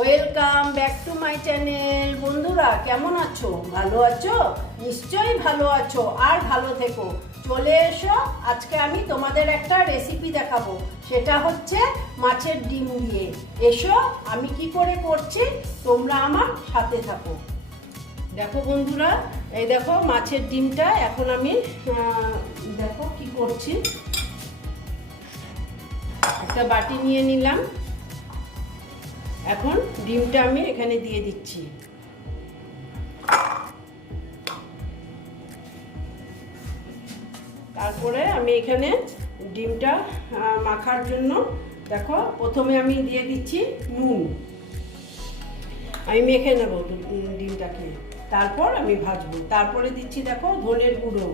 Welcome back to my channel বন্ধুরা, কেমন আছো? ভালো আছো? নিশ্চয়ই ভালো আছো, আর ভালো থেকো। চলে এসো, আজকে আমি তোমাদের একটা রেসিপি দেখাবো। সেটা হচ্ছে মাছের ডিম দিয়ে। এসো, আমি কি করে করছি, তোমরা আমার সাথে থাকো। দেখো বন্ধুরা, এই দেখো মাছের ডিমটা এখন আমি দেখো কি করছি। একটা বাটি নিয়ে নিলাম। এখন ডিমটা আমি এখানে দিয়ে দিচ্ছি। তারপরে আমি এখানে ডিমটা মাখার জন্য দেখো, প্রথমে আমি দিয়ে দিচ্ছি নুন। আমি মেখে নেব ডিমটাকে। তারপর আমি ভাজবো। তারপরে দিচ্ছি দেখো ধনের গুঁড়ো।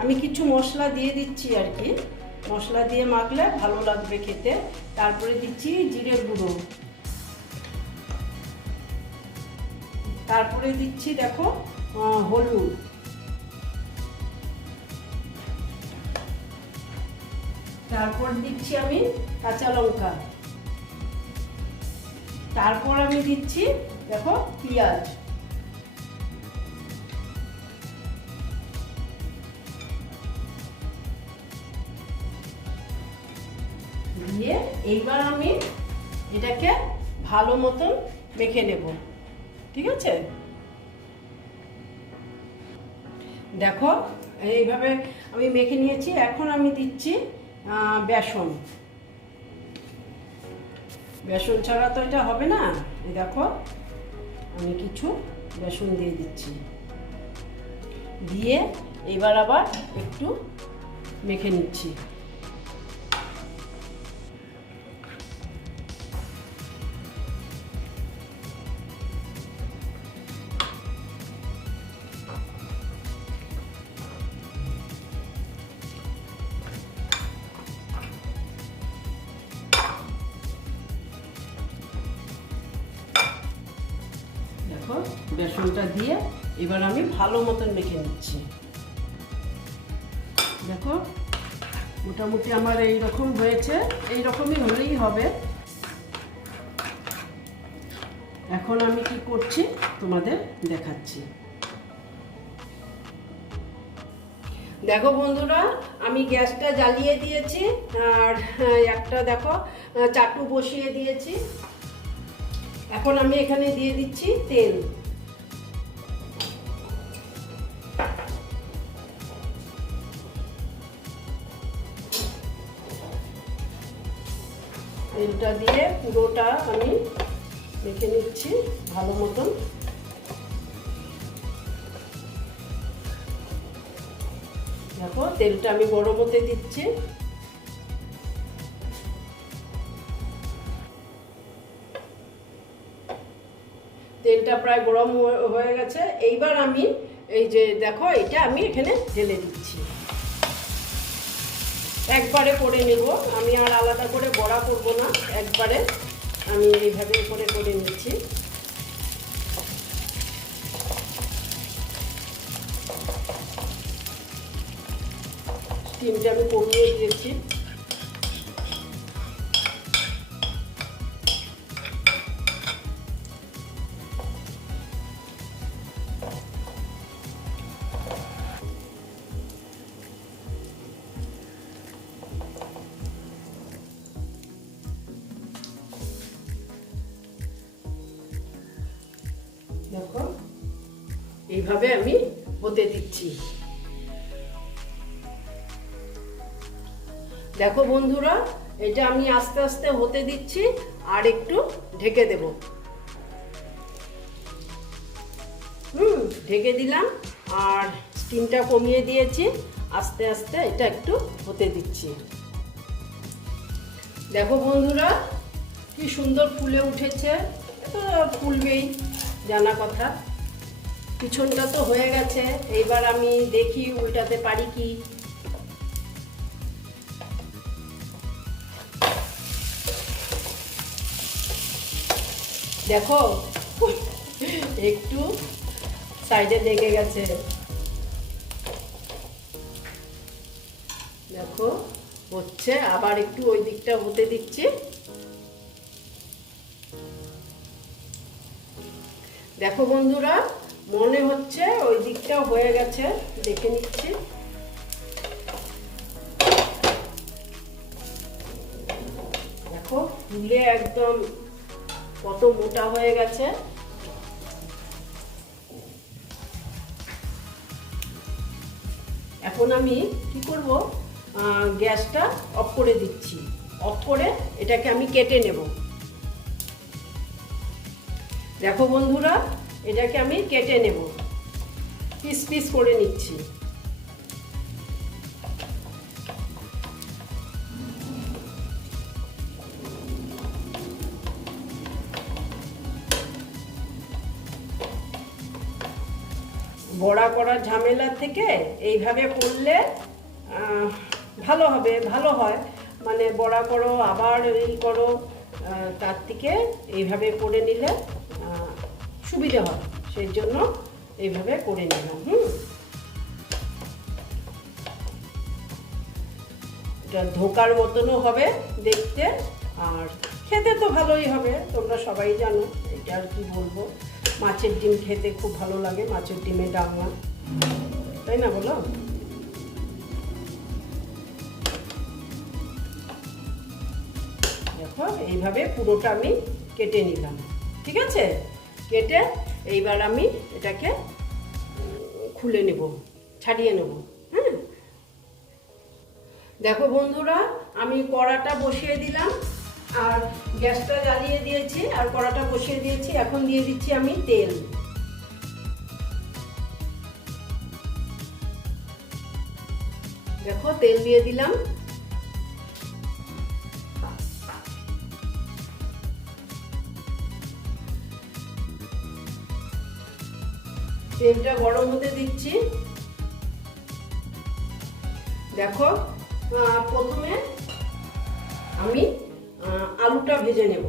আমি কিছু মশলা দিয়ে দিচ্ছি আর কি। মশলা দিয়ে মাখলে ভালো লাগবে খেতে। তারপরে দিচ্ছি জিরের গুঁড়ো। তারপরে দিচ্ছি দেখো হলুদ। তারপর দিচ্ছি আমি কাঁচা লঙ্কা। তারপর আমি দিচ্ছি দেখো, পেঁয়াজ। দিয়ে এইবার আমি এটাকে ভালো মতন মেখে নেব। ঠিক আছে? দেখো, এইভাবে আমি মেখে নিয়েছি। এখন আমি দিচ্ছি বেসন। বেসন ছাড়া তো এটা হবে না? দেখো, আমি কিছু বেসন দিয়ে দিচ্ছি। দিয়ে এবার আবার একটু মেখে নিচ্ছি। বেসনটা দিয়ে এবার আমি ভালো মতন মেখে নিচ্ছি। দেখো, মোটামুটি আমার এই রকম হয়েছে এই রকমই হলেই হবে। এখন আমি কি করছি, তোমাদের দেখাচ্ছি। দেখো বন্ধুরা, আমি গ্যাসটা জ্বালিয়ে দিয়েছি, আর একটা দেখো চাটু বসিয়ে দিয়েছি। এখন আমি এখানে দিয়ে দিচ্ছি তেল। তেলটা দিয়ে পুরোটা আমি মেখে নিচ্ছি ভালো মতন। দেখো, তেলটা আমি গরম হতে দিচ্ছি। তেলটা প্রায় গরম হয়ে গেছে। এইবার আমি এই যে দেখো, এটা আমি এখানে ঢেলে দিচ্ছি। একবারে করে নেব। আমি আর আলাদা করে বড়া করব না, একবারে। আমি এইভাবে করে করে নিচ্ছি। স্টিমটা আমি কমিয়ে দিয়েছি। দেখো, এইভাবে আমি হতে দিচ্ছি। দেখো বন্ধুরা, এটা আমি আস্তে আস্তে হতে দিচ্ছি, আর একটু ঢেকে দেব। হুম, ঢেকে দিলাম, আর স্টিমটা কমিয়ে দিয়েছি, আস্তে আস্তে এটা একটু হতে দিচ্ছি। দেখো বন্ধুরা, কি সুন্দর ফুলে উঠেছে তো ফুলবেই। জানা কথা। পিছনটা তো হয়ে গেছে, এইবার আমি দেখি উল্টাতে পারি কি। দেখো, একটু সাইডে লেগে গেছে। দেখো, হচ্ছে, আবার একটু ওই দিকটা হতে দিচ্ছি। দেখো বন্ধুরা, মনে হচ্ছে ওই দিকটা হয়ে গেছে, দেখে নিচ্ছি। দেখো, ফুলে একদম কত মোটা হয়ে গেছে। এখন আমি কি করব? গ্যাসটা অফ করে দিচ্ছি। অফ করে এটাকে আমি কেটে নেব। দেখো বন্ধুরা, এটাকে আমি কেটে নেব। পিস পিস করে নিচ্ছি। বড়া করার ঝামেলা থেকে এইভাবে করলে ভালো হবে, ভালো হয়। মানে বড়া করো, আবার এই করো তার থেকে এইভাবে করে নিলে সুবিধা হয় সেই জন্য এইভাবে করে নিলাম, হুম? এটা ধোকার মতনও হবে দেখতে, আর খেতে তো ভালোই হবে, তোমরা সবাই জানো, এটা আর কি বলব? মাছের ডিম খেতে খুব ভালো লাগে, মাছের ডিমে ডালনা তাই না বলো? দেখো, এইভাবে পুরোটা আমি কেটে নিলাম, ঠিক আছে? কেটে এইবার আমি এটাকে খুলে নেব, ছাড়িয়ে নেব হ্যাঁ? দেখো বন্ধুরা, আমি কড়াটা বসিয়ে দিলাম, আর গ্যাসটা জ্বালিয়ে দিয়েছি, আর কড়াটা বসিয়ে দিয়েছি, এখন দিয়ে দিচ্ছি আমি তেল। দেখো, তেল দিয়ে দিলাম। তেলটা গরম হতে দিচ্ছি। দেখো প্রথমে আমি আলুটা ভেজে নেব।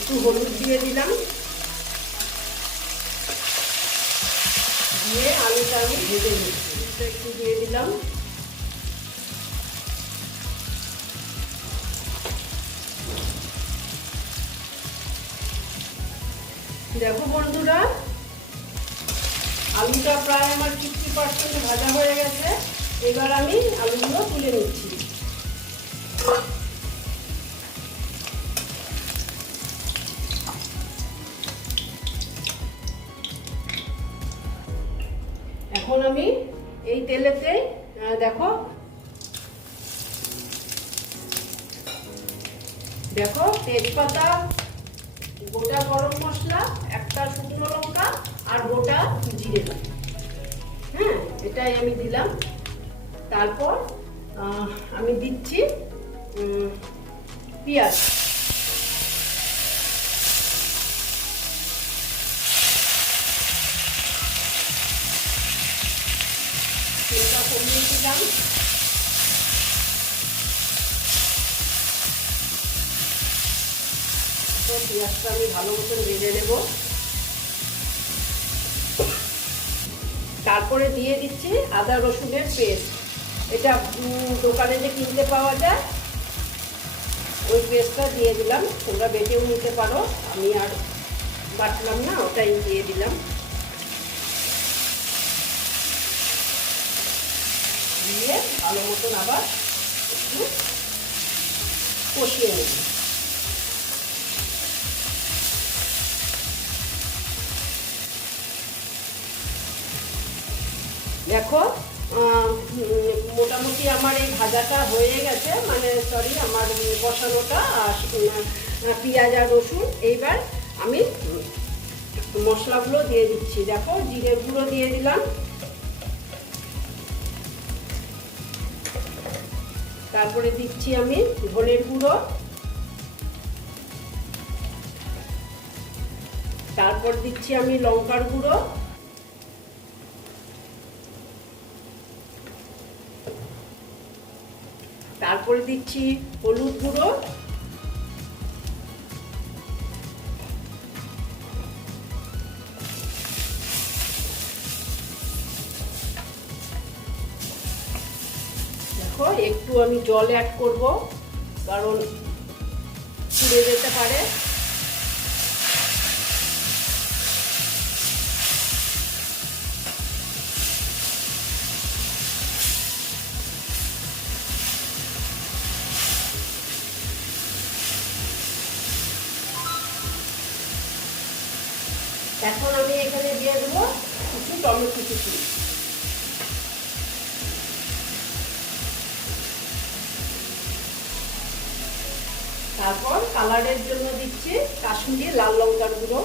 একটু হলুদ দিয়ে দিলাম। দিয়ে আলুটা আমি ভেজে নিচ্ছি। একটু দিয়ে দিলাম। দেখো বন্ধুরা, আলুটা প্রায় আমার ফিফটি পার্সেন্ট ভাজা হয়ে গেছে। এবার আমি আলুগুলো তুলে নিচ্ছি। এটাই আমি দিলাম। তারপর আমি দিচ্ছি পেঁয়াজ। কমিয়ে দিলাম। পেঁয়াজটা আমি ভালো মতন ভেজে নেব। তারপরে দিয়ে দিচ্ছি আদা রসুনের পেস্ট। এটা দোকানে যে কিনতে পাওয়া যায়, ওই পেস্টটা দিয়ে দিলাম। তোমরা বেটেও নিতে পারো। আমি আর বাটলাম না, ওটাই দিয়ে দিলাম। দিয়ে ভালো মতন আবার একটু কষিয়ে নেব দেখো মোটামুটি আমার এই ভাজাটা হয়ে গেছে মানে সরি আমার বসানোটা আর পেঁয়াজ আর রসুন। এইবার আমি মশলাগুলো দিয়ে দিচ্ছি। দেখো, জিরে গুঁড়ো দিয়ে দিলাম। তারপরে দিচ্ছি আমি ধনের গুঁড়ো। তারপর দিচ্ছি আমি লঙ্কার গুঁড়ো। তারপরে দিচ্ছি হলুদ গুঁড়ো। দেখো একটু আমি জল অ্যাড করব কারণ পুড়ে যেতে পারে। এখন আমি এখানে দিয়ে দেবো কিছু টমেটো কুচি। তারপর কালারের জন্য দিচ্ছি কাশ্মীরি লাল লঙ্কার গুঁড়ো।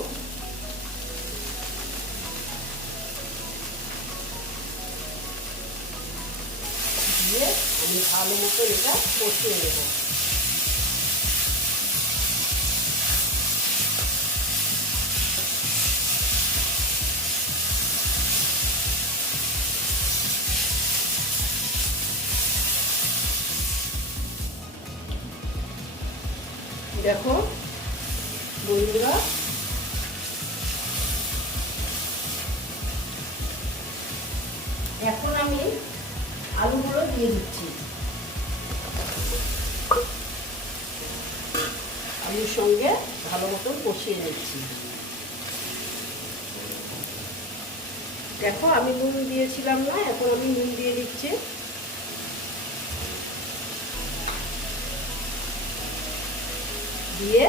দিয়ে আমি ভালো মতো এটা কষিয়ে নেব। এখন আমি আলুগুলো দিয়ে দিচ্ছি। আলুর সঙ্গে ভালো মতো কষিয়ে নিচ্ছি। দেখো, আমি নুন দিয়েছিলাম না, এখন আমি নুন দিয়ে দিচ্ছি। দিয়ে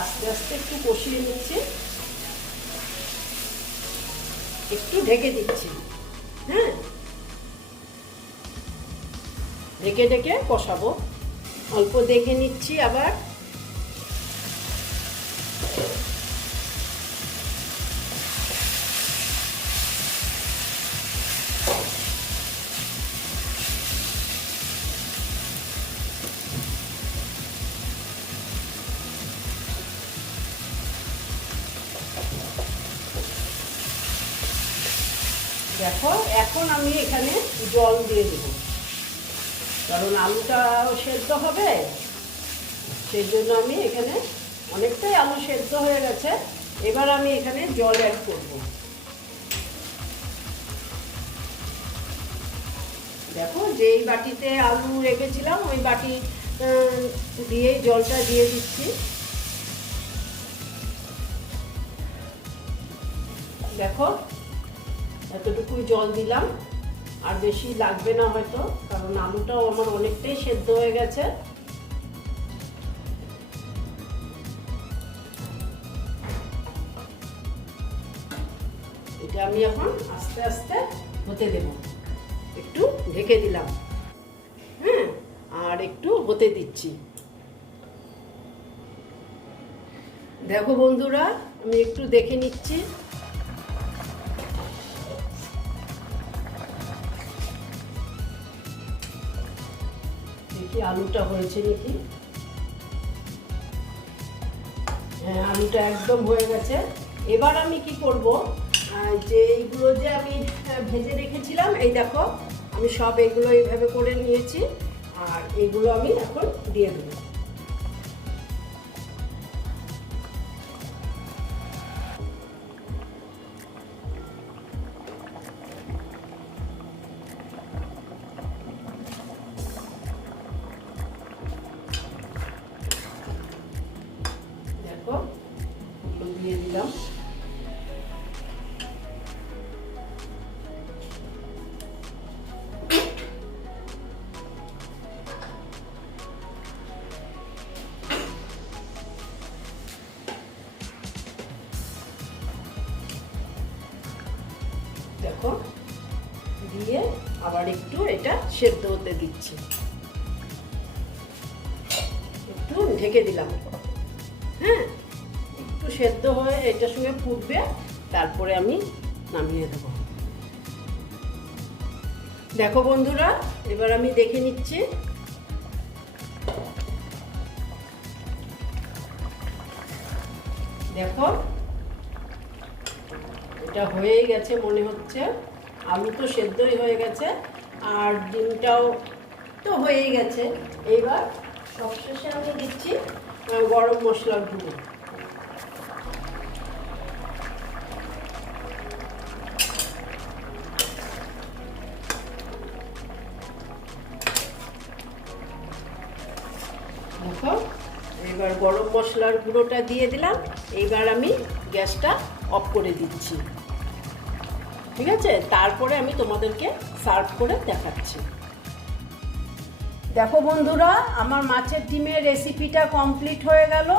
আস্তে আস্তে একটু কষিয়ে নিচ্ছি। একটু ঢেকে দিচ্ছি। হ্যাঁ? ঢেকে ঢেকে কষাবো। অল্প দেখে নিচ্ছি আবার। দেখো, এখন আমি এখানে জল দিয়ে দেবো। কারণ আলুটা সেদ্ধ হবে। সেই জন্য আমি এখানে অনেকটাই আলু সেদ্ধ হয়ে গেছে। এবার আমি এখানে জল অ্যাড করব। দেখো, যেই বাটিতে আলু রেখেছিলাম, ওই বাটি দিয়েই জলটা দিয়ে দিচ্ছি। দেখো এতটুকুই জল দিলাম। আর বেশি লাগবে না হয়তো, কারণ আলুটাও আমার অনেকটাই সেদ্ধ হয়ে গেছে। এটা আমি এখন আস্তে আস্তে হতে দেব। একটু ঢেকে দিলাম। হ্যাঁ আর একটু হতে দিচ্ছি। দেখো বন্ধুরা, আমি একটু দেখে নিচ্ছি। দেখি আলুটা হয়েছে নাকি? হ্যাঁ আলুটা একদম হয়ে গেছে। এবার আমি কি করব? যে এইগুলো যে আমি ভেজে রেখেছিলাম, এই দেখো, আমি সব এগুলো এইভাবে করে নিয়েছি, আর এগুলো আমি এখন দিয়ে দেবো। দেখো, দিয়ে আবার একটু এটা সেদ্ধ হতে দিচ্ছি। একটু ঢেকে দিলাম। হ্যাঁ একটু সেদ্ধ হয়ে এটার সঙ্গে ফুটবে, তারপরে আমি নামিয়ে দেবো। দেখো বন্ধুরা, এবার আমি দেখে নিচ্ছি। দেখো এটা হয়েই গেছে মনে হচ্ছে। আলু তো সেদ্ধই হয়ে গেছে, আর ডিমটাও তো হয়েই গেছে। এইবার সবশেষে আমি দিচ্ছি গরম মশলার গুঁড়ো। এবার গরম মশলার গুঁড়োটা দিয়ে দিলাম। এইবার আমি গ্যাসটা অফ করে দিচ্ছি। ঠিক আছে? তারপরে আমি তোমাদেরকে সার্ভ করে দেখাচ্ছি। দেখো বন্ধুরা, আমার মাছের ডিমের রেসিপিটা কমপ্লিট হয়ে গেল।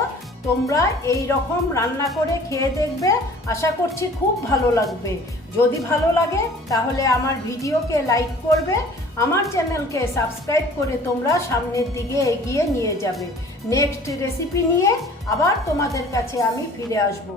তোমরা এই রকম রান্না করে খেয়ে দেখবে। আশা করছি খুব ভালো লাগবে। যদি ভালো লাগে, তাহলে আমার ভিডিওকে লাইক করবে। আমার চ্যানেলকে সাবস্ক্রাইব করে তোমরা সামনের দিকে এগিয়ে নিয়ে যাবে। নেক্সট রেসিপি নিয়ে আবার তোমাদের কাছে আমি ফিরে আসব।